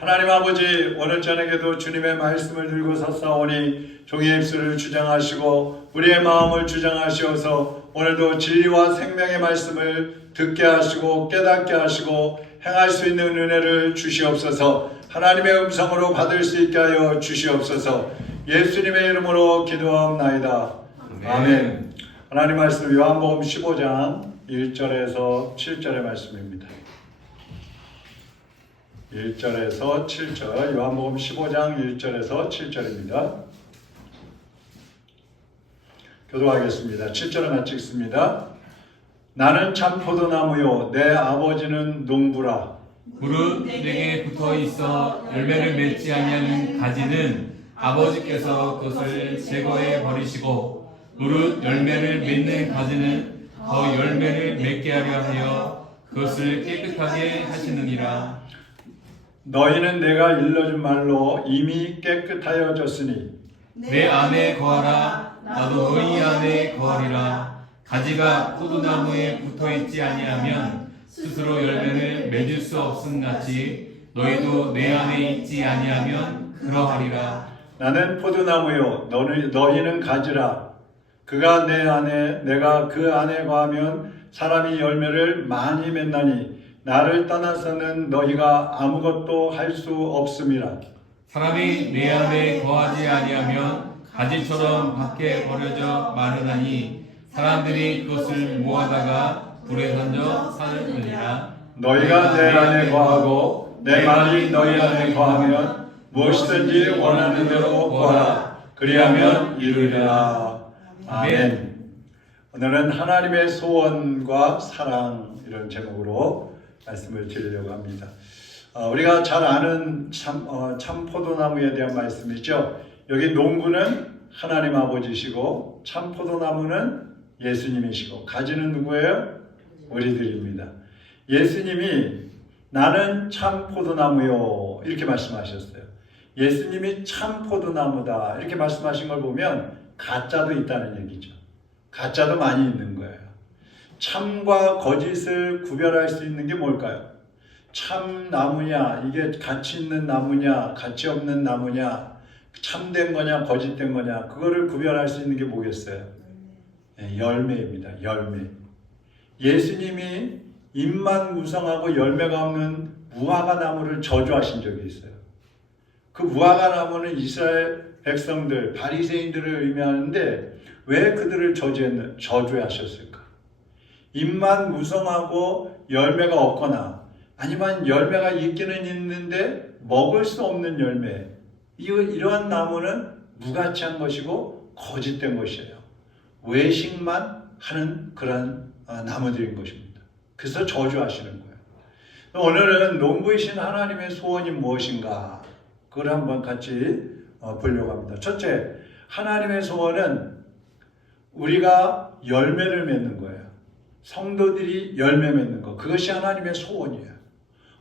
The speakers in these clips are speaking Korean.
하나님 아버지 오늘 저녁에도 주님의 말씀을 들고 섰사오니 종의 입술을 주장하시고 우리의 마음을 주장하시어서 오늘도 진리와 생명의 말씀을 듣게 하시고 깨닫게 하시고 행할 수 있는 은혜를 주시옵소서. 하나님의 음성으로 받을 수 있게 하여 주시옵소서. 예수님의 이름으로 기도하옵나이다. 아멘. 하나님 말씀 요한복음 15장 1절에서 7절의 말씀입니다 1절에서 7절 요한복음 15장 1절에서 7절입니다. 교도하겠습니다. 7절을 같이 읽습니다. 나는 참 포도나무요 내 아버지는 농부라 무릇 내게 붙어 있어 열매를 맺지 아니하는 가지는 아버지께서 그것을 제거해 버리시고 무릇 열매를 맺는 가지는 더 열매를 맺게 하려 하여 그것을 깨끗하게 하시느니라 너희는 내가 일러준 말로 이미 깨끗하여졌으니 내 안에 거하라. 나도 너희 안에 거하리라. 가지가 포도나무에 붙어 있지 아니하면 스스로 열매를 맺을 수 없음 같이 너희도 내 안에 있지 아니하면 그러하리라. 나는 포도나무요 너는 너희는 가지라. 그가 내 안에 내가 그 안에 거하면 사람이 열매를 많이 맺나니 나를 떠나서는 너희가 아무것도 할 수 없음이라. 사람이 내 안에 거하지 아니하면 가지처럼 밖에 버려져 마르나니 사람들이 그것을 모아다가 불에 던져 사느니라. 너희가 내 안에 거하고 내 말이 너희 안에 거하면 무엇이든지 원하는 대로 구하라. 그리하면 이루리라. 아멘. 오늘은 하나님의 소원과 사랑 이런 제목으로 말씀을 드리려고 합니다 어, 우리가 잘 아는 참, 어, 참 포도나무에 대한 말씀이죠 여기 농부는 하나님 아버지시고 참 포도나무는 예수님이시고 가지는 누구예요? 우리들입니다 예수님이 나는 참 포도나무요 이렇게 말씀하셨어요. 예수님이 참 포도나무다 이렇게 말씀하신 걸 보면 가짜도 있다는 얘기죠. 가짜도 많이 있는 거예요. 참과 거짓을 구별할 수 있는 게 뭘까요? 참 나무냐 이게 가치 있는 나무냐 가치 없는 나무냐 참된 거냐 거짓된 거냐 그거를 구별할 수 있는 게 뭐겠어요? 네, 열매입니다. 열매. 예수님이 잎만 무성하고 열매가 없는 무화과 나무를 저주하신 적이 있어요. 그 무화과 나무는 이스라엘 백성들, 바리새인들을 의미하는데 왜 그들을 저주했, 저주하셨을까? 잎만 무성하고 열매가 없거나 아니면 열매가 있기는 있는데 먹을 수 없는 열매. 이러한 나무는 무가치한 것이고 거짓된 것이에요. 외식만 하는 그런 어, 나무들인 것입니다. 그래서 저주하시는 거예요. 오늘은 농부이신 하나님의 소원이 무엇인가? 그걸 한번 같이 어, 보려고 합니다. 첫째, 하나님의 소원은 우리가 열매를 맺는 거예요. 성도들이 열매 맺는 거. 그것이 하나님의 소원이에요.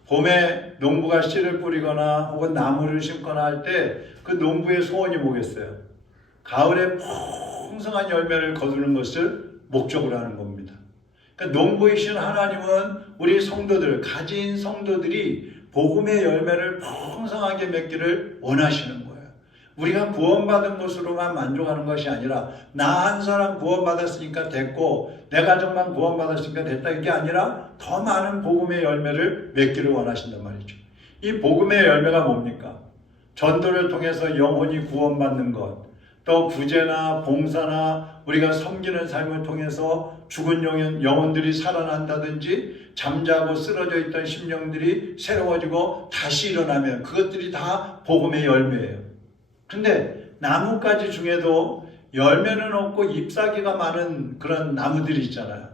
봄에 농부가 씨를 뿌리거나 혹은 나무를 심거나 할 때 그 농부의 소원이 뭐겠어요? 가을에 풍성한 열매를 거두는 것을 목적으로 하는 겁니다. 그러니까 농부이신 하나님은 우리 성도들, 가진 성도들이 복음의 열매를 풍성하게 맺기를 원하시는 거예요. 우리가 구원받은 것으로만 만족하는 것이 아니라 나 한 사람 구원받았으니까 됐고 내 가족만 구원받았으니까 됐다 이게 아니라 더 많은 복음의 열매를 맺기를 원하신단 말이죠. 이 복음의 열매가 뭡니까? 전도를 통해서 영혼이 구원받는 것, 또 구제나 봉사나 우리가 섬기는 삶을 통해서 죽은 영혼, 영혼들이 살아난다든지 잠자고 쓰러져 있던 심령들이 새로워지고 다시 일어나면 그것들이 다 복음의 열매예요. 근데 나뭇가지 중에도 열매는 없고 잎사귀가 많은 그런 나무들이 있잖아요.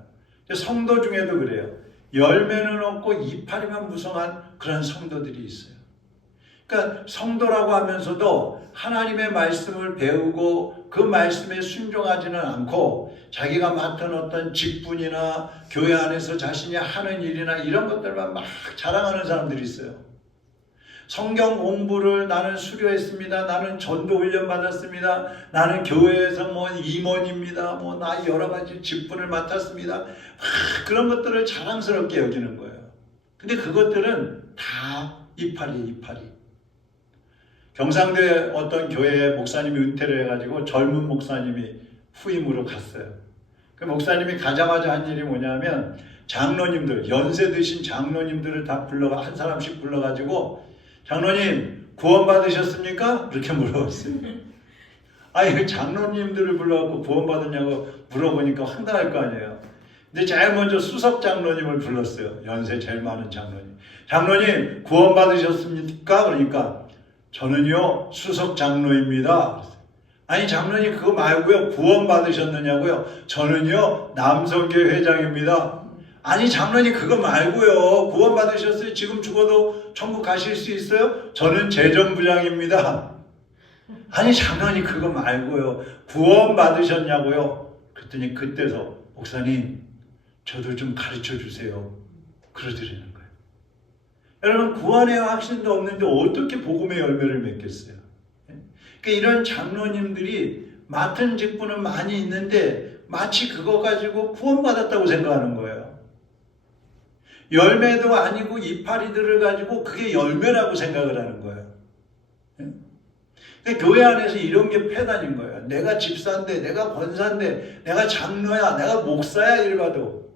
성도 중에도 그래요. 열매는 없고 이파리만 무성한 그런 성도들이 있어요. 그러니까 성도라고 하면서도 하나님의 말씀을 배우고 그 말씀에 순종하지는 않고 자기가 맡은 어떤 직분이나 교회 안에서 자신이 하는 일이나 이런 것들만 막 자랑하는 사람들이 있어요. 성경 공부를 나는 수료했습니다. 나는 전도 훈련 받았습니다. 나는 교회에서 뭐 임원입니다. 뭐 나 여러 가지 직분을 맡았습니다. 막 그런 것들을 자랑스럽게 여기는 거예요. 근데 그것들은 다 이파리 이파리. 경상도에 어떤 교회에 목사님이 은퇴를 해가지고 젊은 목사님이 후임으로 갔어요. 그 목사님이 가자마자 한 일이 뭐냐면 장로님들 연세 드신 장로님들을 다 불러가 한 사람씩 불러가지고 장로님 구원 받으셨습니까? 이렇게 물어봤어요. 아니 그 장로님들을 불러갖고 구원 받았냐고 물어보니까 황당할 거 아니에요. 근데 제일 먼저 수석 장로님을 불렀어요. 연세 제일 많은 장로님. 장로님 구원 받으셨습니까? 그러니까 저는요 수석 장로입니다. 아니 장로님 그거 말고요 구원 받으셨느냐고요? 저는요 남성교 회장입니다. 아니 장로님 그거 말고요 구원 받으셨어요? 지금 죽어도 천국 가실 수 있어요? 저는 재정부장입니다. 아니 장로님 그거 말고요 구원 받으셨냐고요? 그랬더니 그때서 목사님 저도 좀 가르쳐 주세요. 그러드리는 거예요. 여러분 구원의 확신도 없는데 어떻게 복음의 열매를 맺겠어요? 그러니까 이런 장로님들이 맡은 직분은 많이 있는데 마치 그거 가지고 구원받았다고 생각하는 거예요. 열매도 아니고 이파리들을 가지고 그게 열매라고 생각을 하는 거예요. 근데 교회 안에서 이런 게 폐단인 거예요. 내가 집사인데, 내가 권사인데, 내가 장로야, 내가 목사야 이래봐도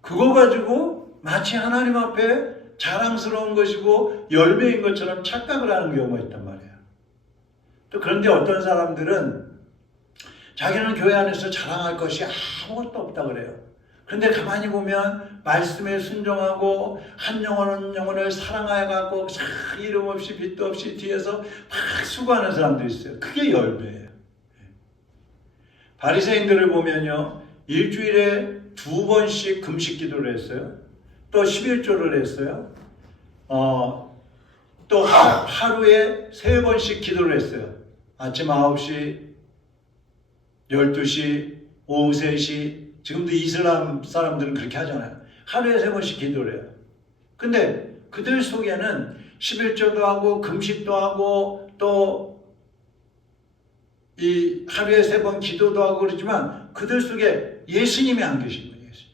그거 가지고 마치 하나님 앞에 자랑스러운 것이고 열매인 것처럼 착각을 하는 경우가 있단 말이에요. 또 그런데 어떤 사람들은 자기는 교회 안에서 자랑할 것이 아무것도 없다 그래요. 그런데 가만히 보면 말씀에 순종하고 한 영혼은 영혼을 사랑하여 갖고 이름 없이 빚도 없이 뒤에서 막 수고하는 사람도 있어요. 그게 열매예요. 바리새인들을 보면요. 일주일에 두 번씩 금식 기도를 했어요. 또 11조를 했어요. 어, 또 하- 하루에 세 번씩 기도를 했어요. 아침 9시, 12시, 오후 3시, 지금도 이슬람 사람들은 그렇게 하잖아요. 하루에 세 번씩 기도를 해요. 근데 그들 속에는 11조도 하고 금식도 하고 또 이 하루에 세 번 기도도 하고 그러지만 그들 속에 예수님이 안 계신 거예요. 예수님.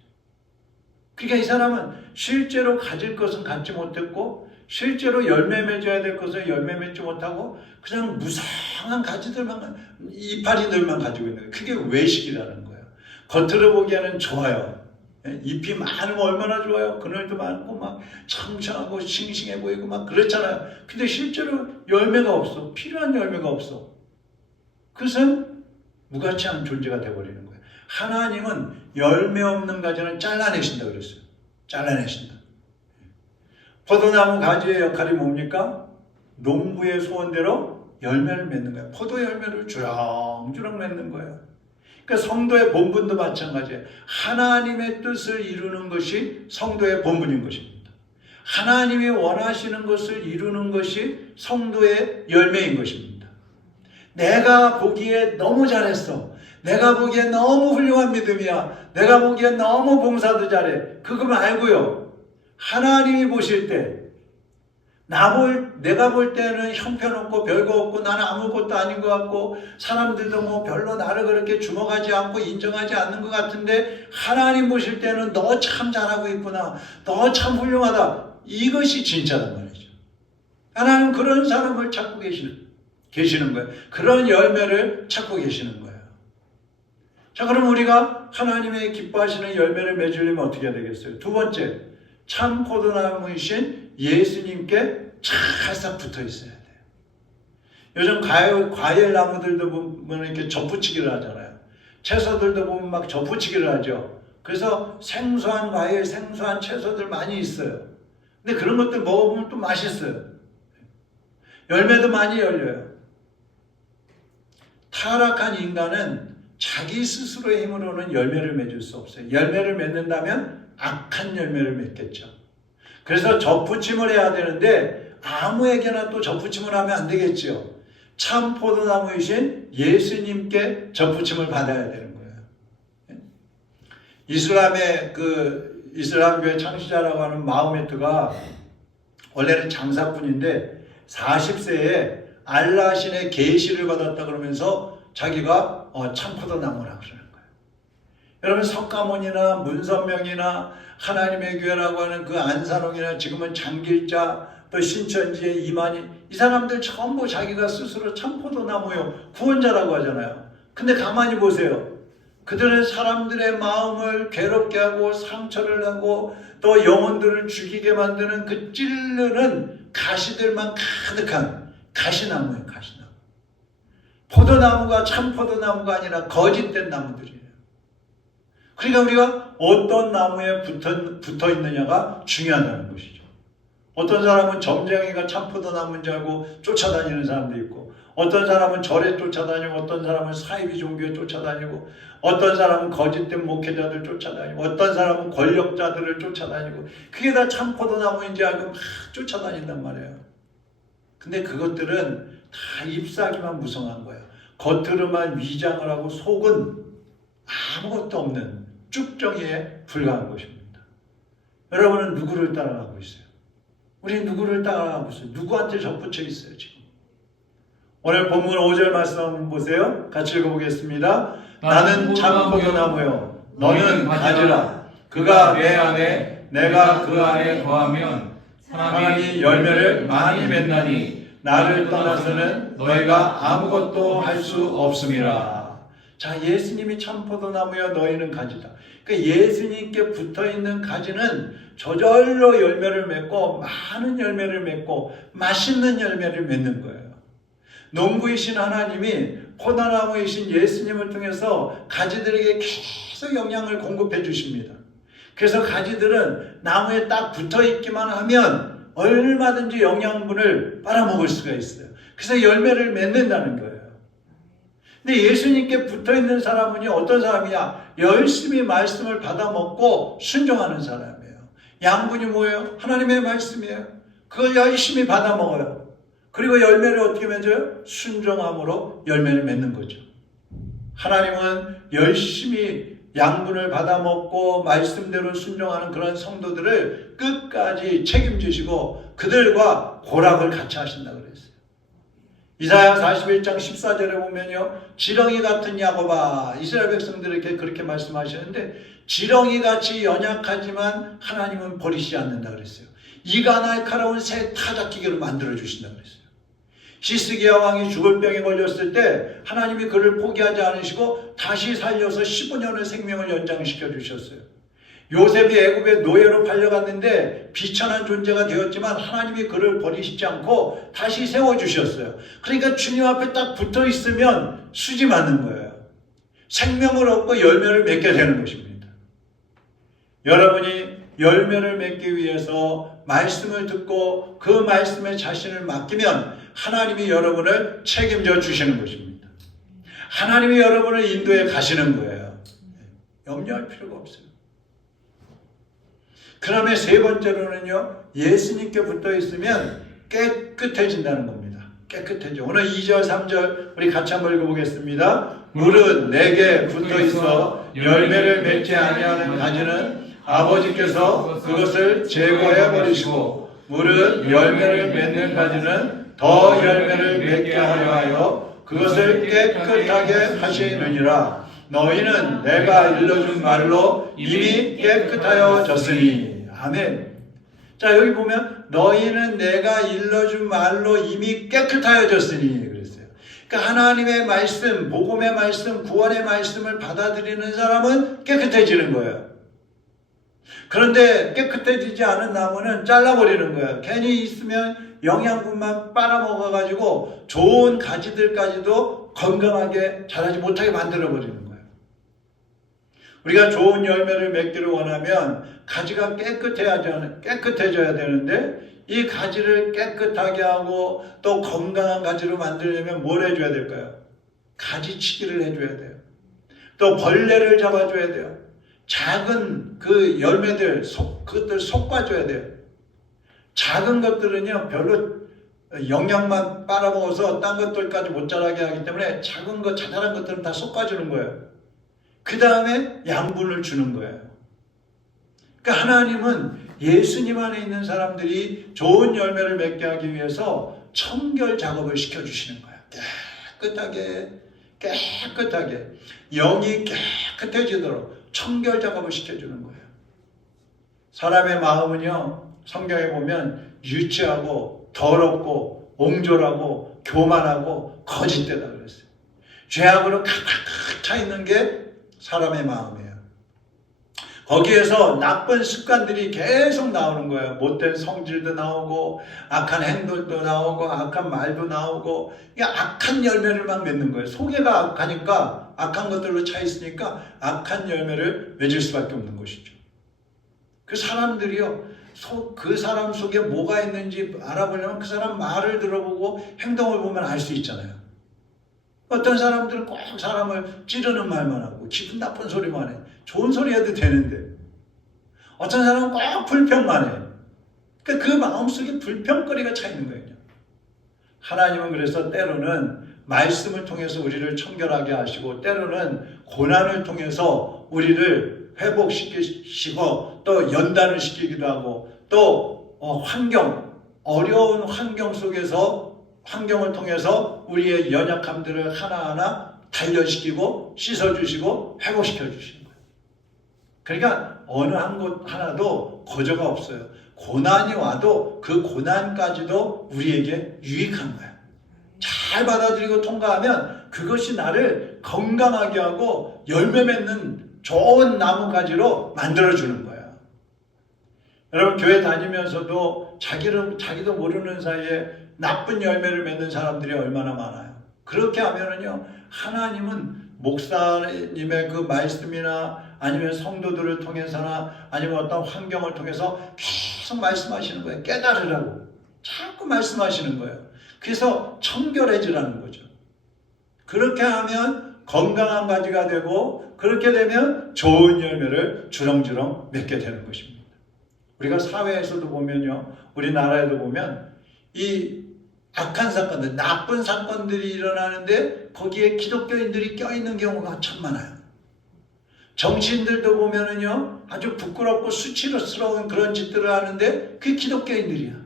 그러니까 이 사람은 실제로 가질 것은 갖지 못했고 실제로 열매 맺어야 될 것을 열매 맺지 못하고 그냥 무상한 가지들만 이파리들만 가지고 있는 거예요. 그게 외식이라는 거예요. 겉으로 보기에는 좋아요. 예, 잎이 많으면 얼마나 좋아요. 그늘도 많고 막 청청하고 싱싱해 보이고 막 그렇잖아요. 근데 실제로 열매가 없어. 필요한 열매가 없어. 그것은 무가치한 존재가 되어버리는 거예요. 하나님은 열매 없는 가지는 잘라내신다 그랬어요. 잘라내신다. 포도나무 가지의 역할이 뭡니까? 농부의 소원대로 열매를 맺는 거예요. 포도 열매를 주렁주렁 맺는 거예요. 그러니까 성도의 본분도 마찬가지예요. 하나님의 뜻을 이루는 것이 성도의 본분인 것입니다. 하나님이 원하시는 것을 이루는 것이 성도의 열매인 것입니다. 내가 보기에 너무 잘했어. 내가 보기에 너무 훌륭한 믿음이야. 내가 보기에 너무 봉사도 잘해. 그거 말고요. 하나님이 보실 때, 나 볼, 내가 볼 때는 형편없고 별거 없고 나는 아무것도 아닌 것 같고 사람들도 뭐 별로 나를 그렇게 주목하지 않고 인정하지 않는 것 같은데 하나님 보실 때는 너 참 잘하고 있구나. 너 참 훌륭하다. 이것이 진짜란 말이죠. 하나님 그런 사람을 찾고 계시는 계시는 거예요. 그런 열매를 찾고 계시는 거예요. 자, 그럼 우리가 하나님의 기뻐하시는 열매를 맺으려면 어떻게 해야 되겠어요? 두 번째, 참 포도나무이신 예수님께 찰싹 붙어 있어야 돼요. 요즘 과일, 과일 나무들도 보면 이렇게 접붙이기를 하잖아요. 채소들도 보면 막 접붙이기를 하죠. 그래서 생소한 과일, 생소한 채소들 많이 있어요. 근데 그런 것들 먹어보면 또 맛있어요. 열매도 많이 열려요. 타락한 인간은 자기 스스로의 힘으로는 열매를 맺을 수 없어요. 열매를 맺는다면 악한 열매를 맺겠죠. 그래서 접붙임을 해야 되는데 아무에게나 또 접붙임을 하면 안 되겠지요. 참 포도나무이신 예수님께 접붙임을 받아야 되는 거예요. 이슬람의 그 이슬람교의 창시자라고 하는 마호메트가 원래는 장사꾼인데 40세에 알라 신의 계시를 받았다 그러면서 자기가 어, 참포도 나무라 그러는 거예요. 여러분 석가모니나 문선명이나 하나님의 교회라고 하는 그 안산홍이나 지금은 장길자 또 신천지의 이만희 이 사람들 전부 자기가 스스로 참포도나무요 구원자라고 하잖아요. 근데 가만히 보세요. 그들은 사람들의 마음을 괴롭게 하고 상처를 하고 또 영혼들을 죽이게 만드는 그 찌르는 가시들만 가득한 가시나무예요, 가시나무. 포도나무가 참 포도나무가 아니라 거짓된 나무들이에요. 그러니까 우리가 어떤 나무에 붙어, 붙어 있느냐가 중요하다는 것이죠. 어떤 사람은 점쟁이가 참 포도나무인 줄 알고 쫓아다니는 사람도 있고, 어떤 사람은 절에 쫓아다니고, 어떤 사람은 사이비 종교에 쫓아다니고, 어떤 사람은 거짓된 목회자들 쫓아다니고, 어떤 사람은 권력자들을 쫓아다니고, 그게 다 참 포도나무인지 알고 막 쫓아다닌단 말이에요. 근데 그것들은 다 잎사귀만 무성한 거예요. 겉으로만 위장을 하고 속은 아무것도 없는 쭉정이에 불과한 것입니다. 여러분은 누구를 따라가고 있어요? 우리 누구를 따라가고 있어요? 누구한테 접붙여 있어요, 지금? 오늘 본문 5절 말씀 보세요. 같이 읽어보겠습니다. 나는 참 포도나무요. 너는 가지라. 그가 내 안에, 내가 그 안에 거하면 사람이 열매를 많이 맺나니 나를 떠나서는 너희가 아무것도 할 수 없음이라. 자, 예수님이 참 포도나무여 너희는 가지다. 그 예수님께 붙어 있는 가지는 저절로 열매를 맺고 많은 열매를 맺고 맛있는 열매를 맺는 거예요. 농부이신 하나님이 포도나무이신 예수님을 통해서 가지들에게 계속 영양을 공급해 주십니다. 그래서 가지들은 나무에 딱 붙어 있기만 하면 얼마든지 영양분을 빨아먹을 수가 있어요. 그래서 열매를 맺는다는 거예요. 근데 예수님께 붙어 있는 사람은 어떤 사람이냐? 열심히 말씀을 받아 먹고 순종하는 사람이에요. 양분이 뭐예요? 하나님의 말씀이에요. 그걸 열심히 받아 먹어요. 그리고 열매를 어떻게 맺어요? 순종함으로 열매를 맺는 거죠. 하나님은 열심히 양분을 받아 먹고 말씀대로 순종하는 그런 성도들을 끝까지 책임지시고 그들과 고락을 같이 하신다 그랬어요. 이사야 41장 14절에 보면요. 지렁이 같은 야곱아 이스라엘 백성들에게 그렇게 말씀하시는데 지렁이 같이 연약하지만 하나님은 버리시지 않는다 그랬어요. 이가 날카로운 새 타작기계로 만들어 주신다 그랬어요. 시스기야 왕이 죽을 병에 걸렸을 때 하나님이 그를 포기하지 않으시고 다시 살려서 15년의 생명을 연장시켜 주셨어요. 요셉이 애굽의 노예로 팔려갔는데 비천한 존재가 되었지만 하나님이 그를 버리시지 않고 다시 세워 주셨어요. 그러니까 주님 앞에 딱 붙어 있으면 수지 맞는 거예요. 생명을 얻고 열매를 맺게 되는 것입니다. 여러분이 열매를 맺기 위해서 말씀을 듣고 그 말씀에 자신을 맡기면 하나님이 여러분을 책임져 주시는 것입니다. 하나님이 여러분을 인도에 가시는 거예요. 염려할 필요가 없어요. 그 다음에 세 번째로는요, 예수님께 붙어 있으면 깨끗해진다는 겁니다. 깨끗해져. 오늘 2절, 3절 우리 같이 한번 읽어보겠습니다. 물은 내게 붙어 있어 열매를 맺지 아니하는 가지는 아버지께서 그것을 제거해 버리시고 물은 열매를 맺는 가지는 더 열매를 맺게 하려 하여 그것을 깨끗하게 하시느니라. 너희는 내가 일러준 말로 이미 깨끗하여졌으니. 아멘. 자, 여기 보면 너희는 내가 일러준 말로 이미 깨끗하여졌으니 그랬어요. 그러니까 하나님의 말씀, 복음의 말씀, 구원의 말씀을 받아들이는 사람은 깨끗해지는 거예요. 그런데 깨끗해지지 않은 나무는 잘라버리는 거예요. 괜히 있으면 영양분만 빨아먹어가지고 좋은 가지들까지도 건강하게 자라지 못하게 만들어버리는 거예요. 우리가 좋은 열매를 맺기를 원하면 가지가 깨끗해야 깨끗해져야 되는데 이 가지를 깨끗하게 하고 또 건강한 가지로 만들려면 뭘 해줘야 될까요? 가지치기를 해줘야 돼요. 또 벌레를 잡아줘야 돼요. 작은 그 열매들 속 그것들 솎아줘야 돼요. 작은 것들은요 별로 영양만 빨아먹어서 딴 것들까지 못 자라게 하기 때문에 작은 것 자잘한 것들은 다 솎아주는 거예요. 그 다음에 양분을 주는 거예요. 그러니까 하나님은 예수님 안에 있는 사람들이 좋은 열매를 맺게 하기 위해서 청결 작업을 시켜주시는 거예요. 깨끗하게, 깨끗하게. 영이 깨끗해지도록, 청결 작업을 시켜주는 거예요. 사람의 마음은요, 성경에 보면 유치하고 더럽고 옹졸하고 교만하고 거짓되다 그랬어요. 죄악으로 가득 차 있는 게 사람의 마음이에요. 거기에서 나쁜 습관들이 계속 나오는 거예요. 못된 성질도 나오고, 악한 행동도 나오고, 악한 말도 나오고, 이 악한 열매를 막 맺는 거예요. 소개가 악하니까, 악한 것들로 차 있으니까, 악한 열매를 맺을 수밖에 없는 것이죠. 그 사람들이요, 소- 그 사람 속에 뭐가 있는지 알아보려면 그 사람 말을 들어보고 행동을 보면 알 수 있잖아요. 어떤 사람들은 꼭 사람을 찌르는 말만 하고 기분 나쁜 소리만 해. 좋은 소리 해도 되는데. 어떤 사람은 꼭 불평만 해. 그러니까 그 마음속에 불평거리가 차 있는 거예요. 하나님은 그래서 때로는 말씀을 통해서 우리를 청결하게 하시고 때로는 고난을 통해서 우리를 회복시키시고 또 연단을 시키기도 하고 또 어, 환경 어려운 환경 속에서 환경을 통해서 우리의 연약함들을 하나하나 단련시키고 씻어주시고 회복시켜 주시는 거예요. 그러니까 어느 한 곳 하나도 거저가 없어요. 고난이 와도 그 고난까지도 우리에게 유익한 거예요. 잘 받아들이고 통과하면 그것이 나를 건강하게 하고 열매 맺는 좋은 나무가지로 만들어주는 거예요. 여러분 교회 다니면서도 자기를 자기도 모르는 사이에 나쁜 열매를 맺는 사람들이 얼마나 많아요. 그렇게 하면은요 하나님은 목사님의 그 말씀이나 아니면 성도들을 통해서나 아니면 어떤 환경을 통해서 계속 말씀하시는 거예요. 깨달으라고 자꾸 말씀하시는 거예요. 그래서 청결해지라는 거죠. 그렇게 하면 건강한 가지가 되고 그렇게 되면 좋은 열매를 주렁주렁 맺게 되는 것입니다. 우리가 사회에서도 보면요, 우리나라에도 보면 이 악한 사건들, 나쁜 사건들이 일어나는데 거기에 기독교인들이 껴있는 경우가 참 많아요. 정치인들도 보면은요, 아주 부끄럽고 수치스러운 그런 짓들을 하는데 그게 기독교인들이야.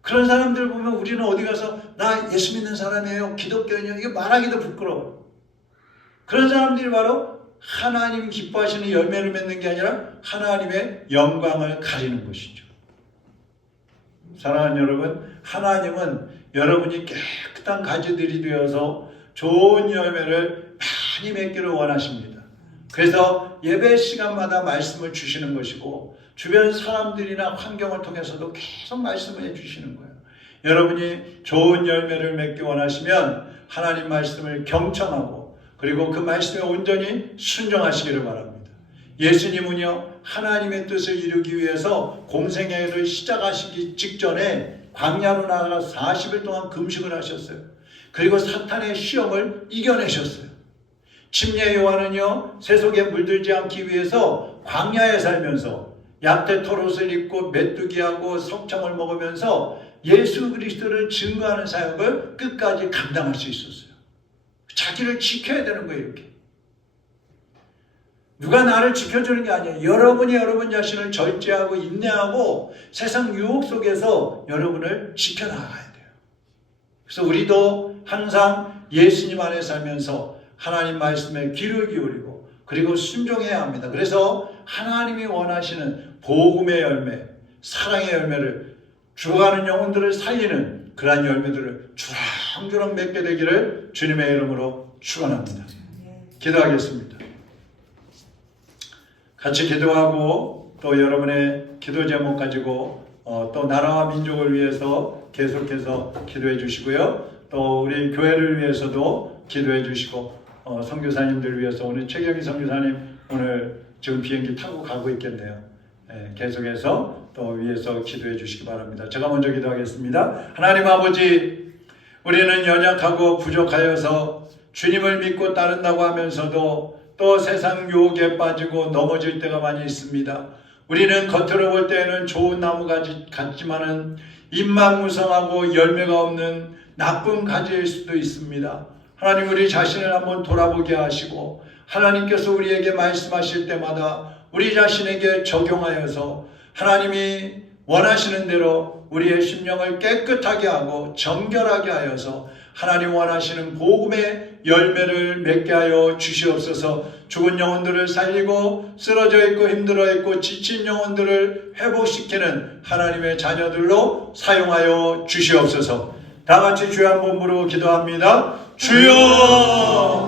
그런 사람들 보면 우리는 어디 가서 나 예수 믿는 사람이에요. 기독교인이요. 이거 말하기도 부끄러워. 그런 사람들이 바로 하나님 기뻐하시는 열매를 맺는 게 아니라 하나님의 영광을 가리는 것이죠. 사랑하는 여러분, 하나님은 여러분이 깨끗한 가지들이 되어서 좋은 열매를 많이 맺기를 원하십니다. 그래서 예배 시간마다 말씀을 주시는 것이고 주변 사람들이나 환경을 통해서도 계속 말씀을 해주시는 거예요. 여러분이 좋은 열매를 맺기 원하시면 하나님 말씀을 경청하고 그리고 그 말씀에 온전히 순종하시기를 바랍니다. 예수님은요 하나님의 뜻을 이루기 위해서 공생애를 시작하시기 직전에 광야로 나가 40일 동안 금식을 하셨어요. 그리고 사탄의 시험을 이겨내셨어요. 침례 요한은요 세속에 물들지 않기 위해서 광야에 살면서 약대 털옷을 입고 메뚜기하고 석청을 먹으면서 예수 그리스도를 증거하는 사역을 끝까지 감당할 수 있었어요. 자기를 지켜야 되는 거예요, 이렇게. 누가 나를 지켜주는 게 아니에요. 여러분이 여러분 자신을 절제하고 인내하고 세상 유혹 속에서 여러분을 지켜나가야 돼요. 그래서 우리도 항상 예수님 안에 살면서 하나님 말씀에 귀를 기울이고 그리고 순종해야 합니다. 그래서 하나님이 원하시는 복음의 열매, 사랑의 열매를 죽어가는 영혼들을 살리는 그러한 열매들을 주렁주렁 맺게 되기를 주님의 이름으로 축원합니다. 기도하겠습니다. 같이 기도하고 또 여러분의 기도 제목 가지고 어, 또 나라와 민족을 위해서 계속해서 기도해 주시고요. 또 우리 교회를 위해서도 기도해 주시고 어, 선교사님들 위해서 오늘 최경희 선교사님 오늘 지금 비행기 타고 가고 있겠네요. 예, 계속해서 또 위해서 기도해 주시기 바랍니다. 제가 먼저 기도하겠습니다. 하나님 아버지, 우리는 연약하고 부족하여서 주님을 믿고 따른다고 하면서도 또 세상 유혹에 빠지고 넘어질 때가 많이 있습니다. 우리는 겉으로 볼 때에는 좋은 나무 가지 같지만은 잎만 무성하고 열매가 없는 나쁜 가지일 수도 있습니다. 하나님 우리 자신을 한번 돌아보게 하시고 하나님께서 우리에게 말씀하실 때마다 우리 자신에게 적용하여서 하나님이 원하시는 대로 우리의 심령을 깨끗하게 하고 정결하게 하여서 하나님 원하시는 복음의 열매를 맺게 하여 주시옵소서. 죽은 영혼들을 살리고 쓰러져 있고 힘들어 있고 지친 영혼들을 회복시키는 하나님의 자녀들로 사용하여 주시옵소서. 다 같이 주여 한번 부르고 기도합니다. 주여